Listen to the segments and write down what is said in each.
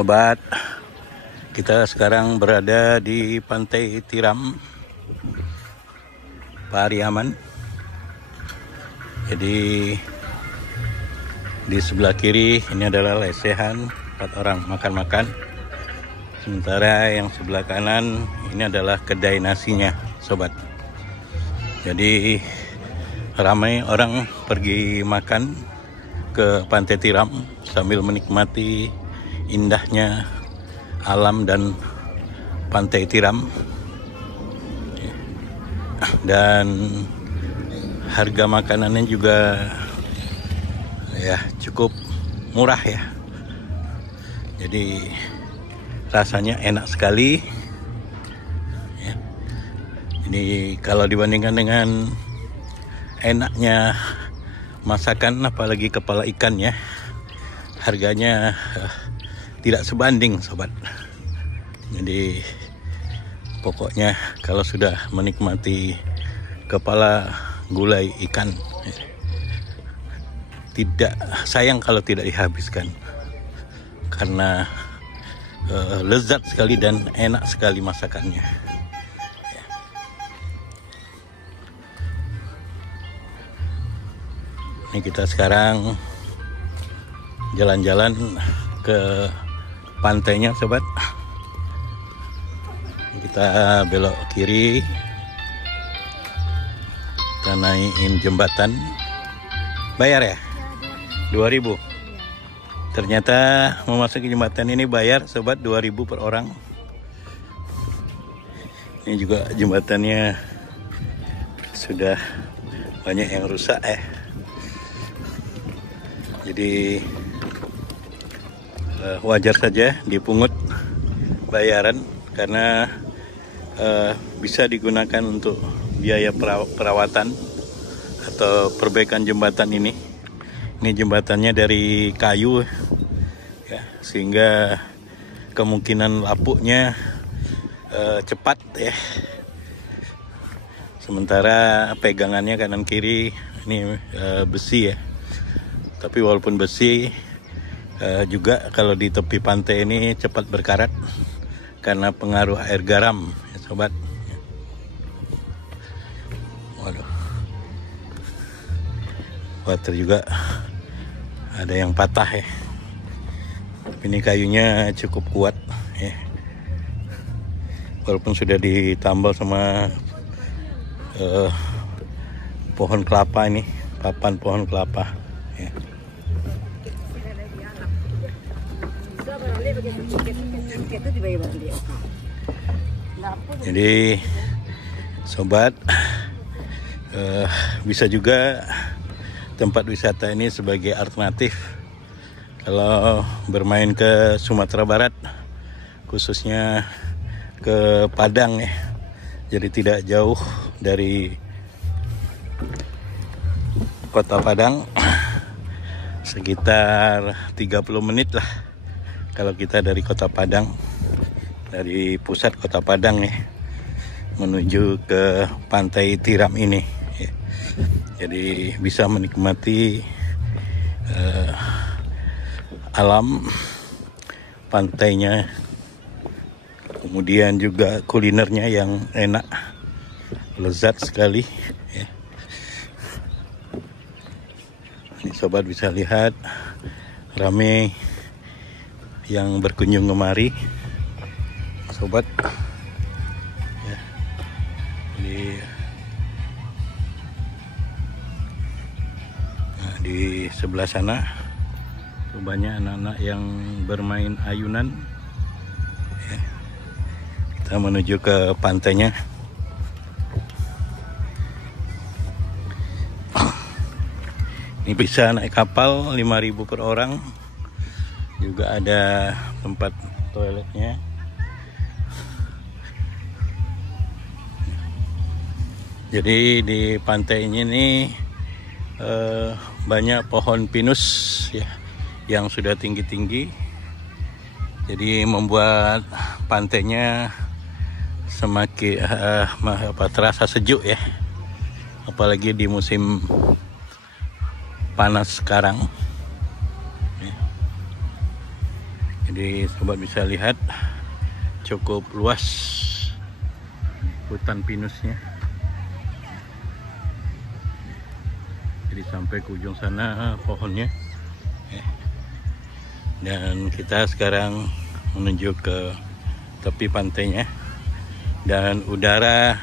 Sobat, kita sekarang berada di Pantai Tiram, Pariaman. Jadi di sebelah kiri ini adalah lesehan tempat orang makan-makan. Sementara yang sebelah kanan ini adalah kedai nasinya, sobat. Jadi ramai orang pergi makan ke Pantai Tiram sambil menikmati indahnya alam dan Pantai Tiram. Dan harga makanannya juga ya cukup murah ya. Jadi rasanya enak sekali ya. Ini kalau dibandingkan dengan enaknya masakan, apalagi kepala ikan ya, harganya tidak sebanding, sobat. Jadi pokoknya kalau sudah menikmati kepala gulai ikan, tidak sayang kalau tidak dihabiskan, karena lezat sekali dan enak sekali masakannya. Ini kita sekarang jalan-jalan ke pantainya, sobat. Kita belok kiri, kita naikin jembatan. Bayar ya? 2.000. Ternyata memasuki jembatan ini bayar, sobat, 2.000 per orang. Ini juga jembatannya sudah banyak yang rusak ya. Jadi wajar saja dipungut bayaran, karena bisa digunakan untuk biaya perawatan atau perbaikan jembatan ini. Ini jembatannya dari kayu ya, sehingga kemungkinan lapuknya cepat ya. Sementara pegangannya kanan kiri ini besi ya. Tapi walaupun besi, juga kalau di tepi pantai ini cepat berkarat karena pengaruh air garam ya, sobat. Waduh, water juga ada yang patah ya. Tapi ini kayunya cukup kuat ya, walaupun sudah ditambal sama pohon kelapa ini, papan pohon kelapa ya. Jadi sobat, bisa juga tempat wisata ini sebagai alternatif kalau bermain ke Sumatera Barat, khususnya ke Padang ya. Jadi tidak jauh dari kota Padang, sekitar 30 menit lah kalau kita dari kota Padang, dari pusat kota Padang ya, menuju ke Pantai Tiram ini ya. Jadi bisa menikmati alam pantainya, kemudian juga kulinernya yang enak, lezat sekali ya. Ini sobat bisa lihat ramai yang berkunjung kemari, sobat ya. Di sebelah sana banyak anak-anak yang bermain ayunan ya. Kita menuju ke pantainya. Ini bisa naik kapal 5.000 per orang. Juga ada tempat toiletnya. Jadi di pantai ini nih banyak pohon pinus ya, yang sudah tinggi-tinggi. Jadi membuat pantainya semakin terasa sejuk ya. Apalagi di musim panas sekarang. Jadi sobat bisa lihat cukup luas hutan pinusnya. Jadi sampai ke ujung sana pohonnya. Dan kita sekarang menuju ke tepi pantainya. Dan udara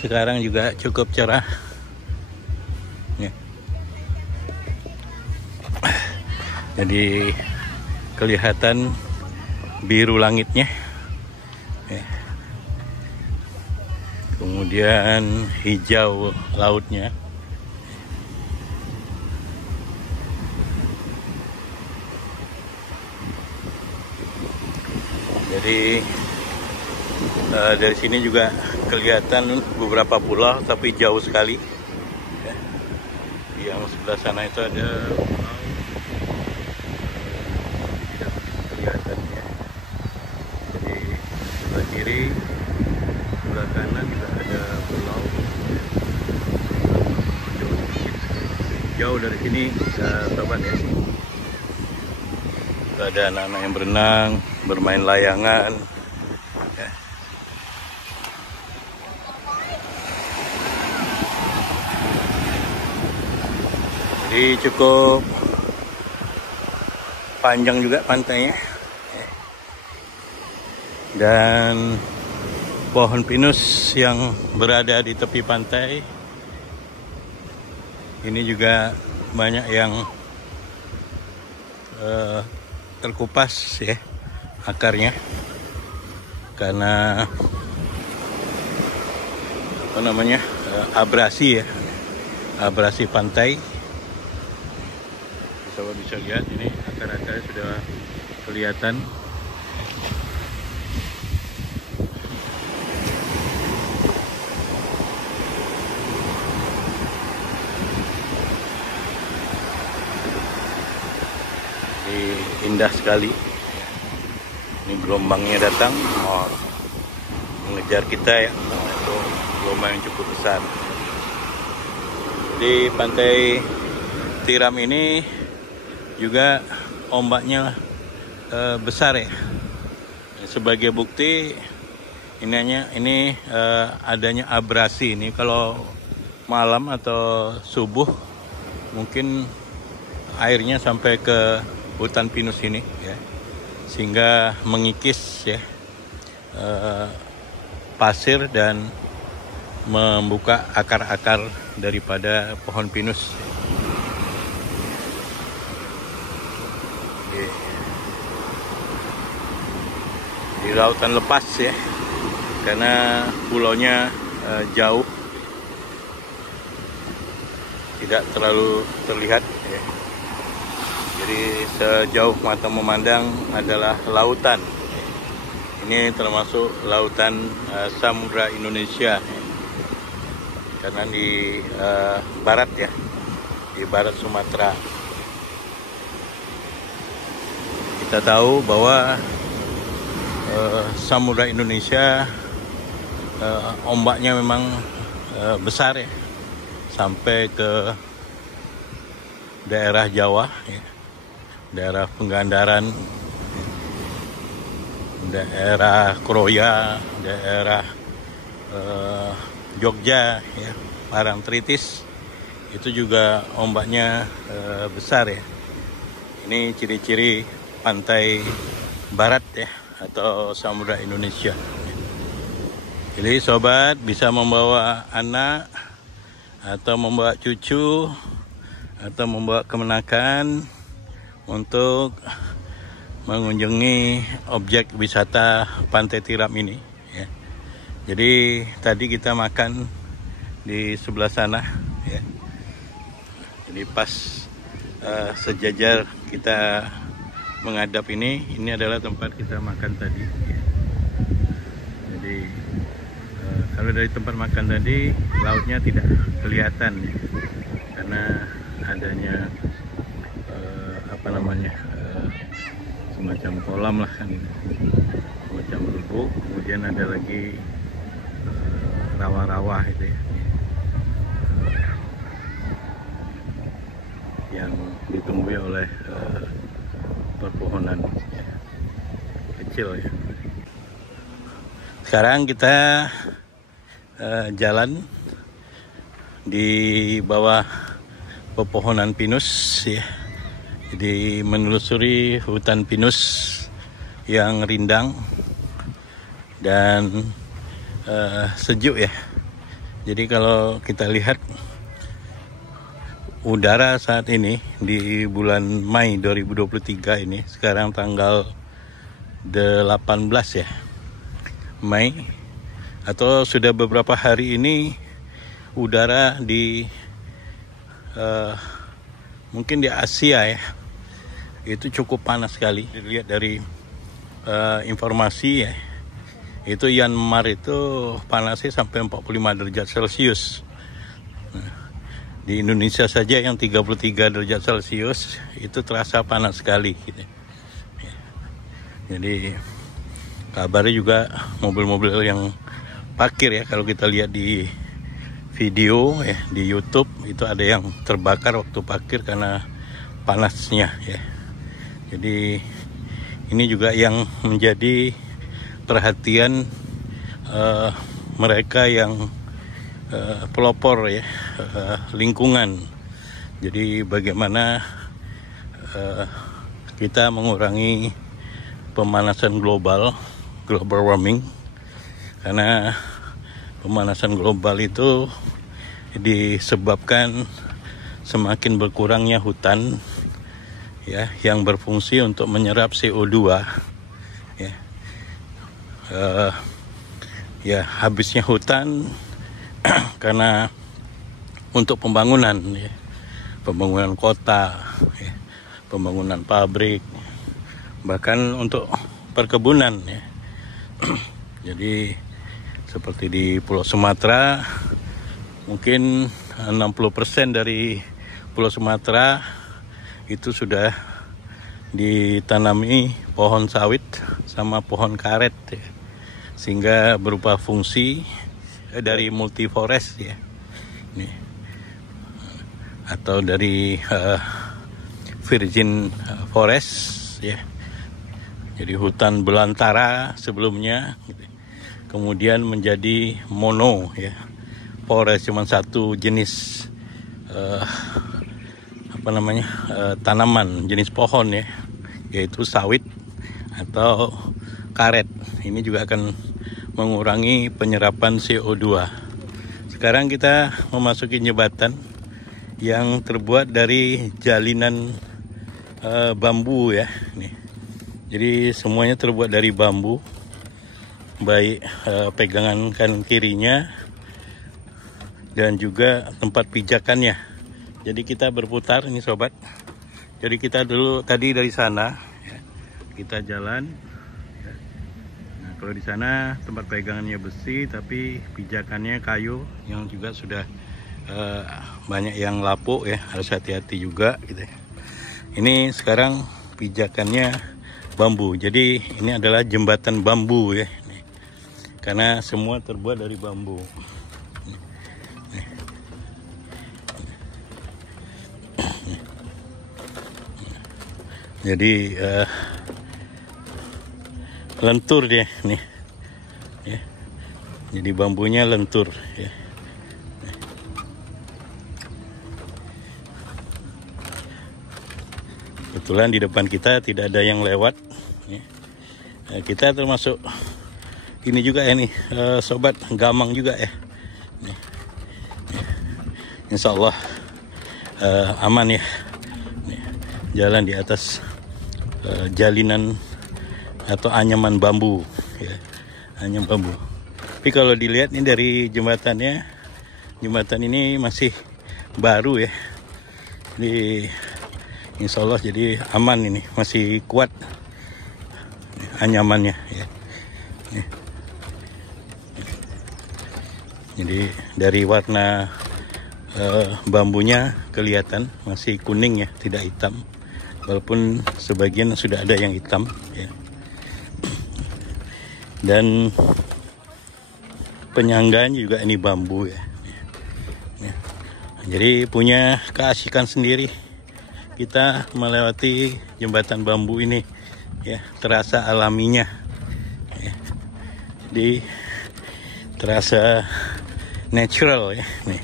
sekarang juga cukup cerah. Jadi kelihatan biru langitnya. Kemudian hijau lautnya. Jadi dari sini juga kelihatan beberapa pulau, tapi jauh sekali. Yang sebelah sana itu ada pulau, tidak kelihatan ya. Jadi sebelah kiri, sebelah kanan juga ada pulau. Jauh dari sini, sobat ya. Ada anak-anak yang berenang, bermain layangan. Jadi cukup panjang juga pantainya. Dan pohon pinus yang berada di tepi pantai ini juga banyak yang terkupas ya akarnya, karena apa namanya, abrasi ya, abrasi pantai. Sobat bisa lihat ini akar-akarnya sudah kelihatan. Indah sekali. Ini gelombangnya datang mengejar kita ya. Itu gelombang yang cukup besar. Di pantai Tiram ini juga ombaknya besar ya. Sebagai bukti ini adanya abrasi. Ini kalau malam atau subuh mungkin airnya sampai ke hutan pinus ini ya, sehingga mengikis ya pasir dan membuka akar-akar daripada pohon pinus. Di lautan lepas ya, karena pulaunya jauh, tidak terlalu terlihat ya. Jadi sejauh mata memandang adalah lautan. Ini termasuk lautan Samudra Indonesia, karena di barat ya, di barat Sumatera. Kita tahu bahwa Samudra Indonesia ombaknya memang besar ya, sampai ke daerah Jawa ya, daerah Pengandaran, daerah Kroya, daerah Jogja ya, Parangtritis, itu juga ombaknya besar ya. Ini ciri-ciri pantai barat ya, atau Samudra Indonesia. Jadi sobat bisa membawa anak atau membawa cucu atau membawa kemenakan untuk mengunjungi objek wisata Pantai Tiram ini ya. Jadi tadi kita makan di sebelah sana ya. Jadi pas sejajar kita menghadap ini adalah tempat kita makan tadi ya. Jadi kalau dari tempat makan tadi lautnya tidak kelihatan ya, karena adanya semacam kolam lah kan, semacam lubuk, kemudian ada lagi rawa-rawa itu ya, yang ditumbuhi oleh perpohonan ya. kecil ya. Sekarang kita jalan di bawah pepohonan pinus ya. Jadi menelusuri hutan pinus yang rindang dan sejuk ya. Jadi kalau kita lihat udara saat ini di bulan Mei 2023 ini, sekarang tanggal 18 ya Mei, atau sudah beberapa hari ini udara di mungkin di Asia ya, itu cukup panas sekali. Dilihat dari informasi ya, itu Myanmar itu panasnya sampai 45 derajat Celcius. Di Indonesia saja yang 33 derajat Celcius itu terasa panas sekali gitu. Jadi kabarnya juga mobil-mobil yang parkir ya, kalau kita lihat di video ya di YouTube itu ada yang terbakar waktu parkir karena panasnya ya. Jadi ini juga yang menjadi perhatian mereka yang pelopor ya lingkungan. Jadi bagaimana kita mengurangi pemanasan global warming, karena pemanasan global itu disebabkan semakin berkurangnya hutan ya yang berfungsi untuk menyerap CO2 ya. Ya habisnya hutan karena untuk pembangunan ya, pembangunan kota ya, pembangunan pabrik, bahkan untuk perkebunan ya. Jadi seperti di Pulau Sumatera, mungkin 60% dari Pulau Sumatera itu sudah ditanami pohon sawit sama pohon karet ya, sehingga berupa fungsi dari multiforest ya, nih, atau dari virgin forest ya. Jadi hutan belantara sebelumnya, kemudian menjadi mono ya, forest, cuma satu jenis tanaman, jenis pohon ya, yaitu sawit atau karet. Ini juga akan mengurangi penyerapan CO2. Sekarang kita memasuki jembatan yang terbuat dari jalinan bambu ya. Nih. Jadi semuanya terbuat dari bambu, baik pegangan kanan kirinya dan juga tempat pijakannya. Jadi kita berputar ini sobat. Jadi kita dulu tadi dari sana ya, kita jalan. Kalau di sana tempat pegangannya besi, tapi pijakannya kayu yang juga sudah banyak yang lapuk ya, harus hati-hati juga gitu. Ini sekarang pijakannya bambu, jadi ini adalah jembatan bambu ya, karena semua terbuat dari bambu. Jadi lentur dia nih ya. Jadi bambunya lentur ya. Kebetulan di depan kita tidak ada yang lewat ya. Kita termasuk ini juga ya nih sobat, gamang juga ya. Insya Allah aman ya. Jalan di atas jalinan atau anyaman bambu ya, anyaman bambu. Tapi kalau dilihat ini dari jembatannya, jembatan ini masih baru ya, jadi insya Allah jadi aman, ini masih kuat anyamannya ya. Jadi dari warna bambunya kelihatan masih kuning ya, tidak hitam, walaupun sebagian sudah ada yang hitam ya. Dan penyangganya juga ini bambu ya. Jadi punya keasikan sendiri kita melewati jembatan bambu ini ya, terasa alaminya. Jadi terasa natural ya. Nih.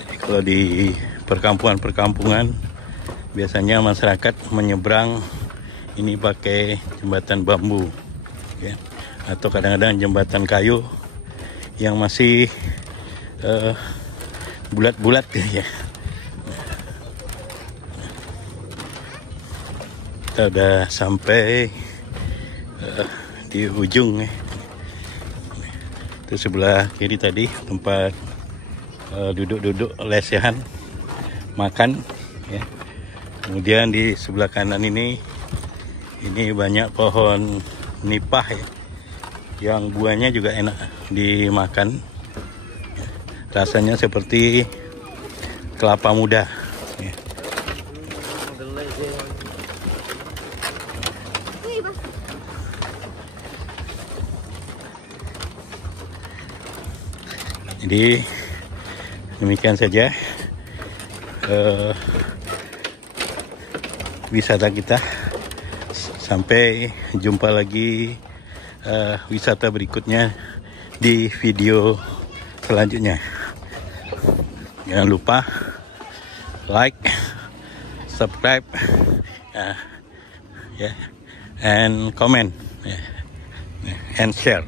Jadi kalau di perkampungan biasanya masyarakat menyeberang ini pakai jembatan bambu ya, atau kadang-kadang jembatan kayu yang masih bulat-bulat ya. Kita udah sampai di ujung ya. Itu sebelah kiri tadi tempat duduk-duduk lesehan makan ya. Kemudian di sebelah kanan ini banyak pohon nipah ya, yang buahnya juga enak dimakan ya. Rasanya seperti kelapa muda ya. Jadi demikian saja wisata kita. Sampai jumpa lagi wisata berikutnya di video selanjutnya. Jangan lupa like, subscribe, and comment, and share.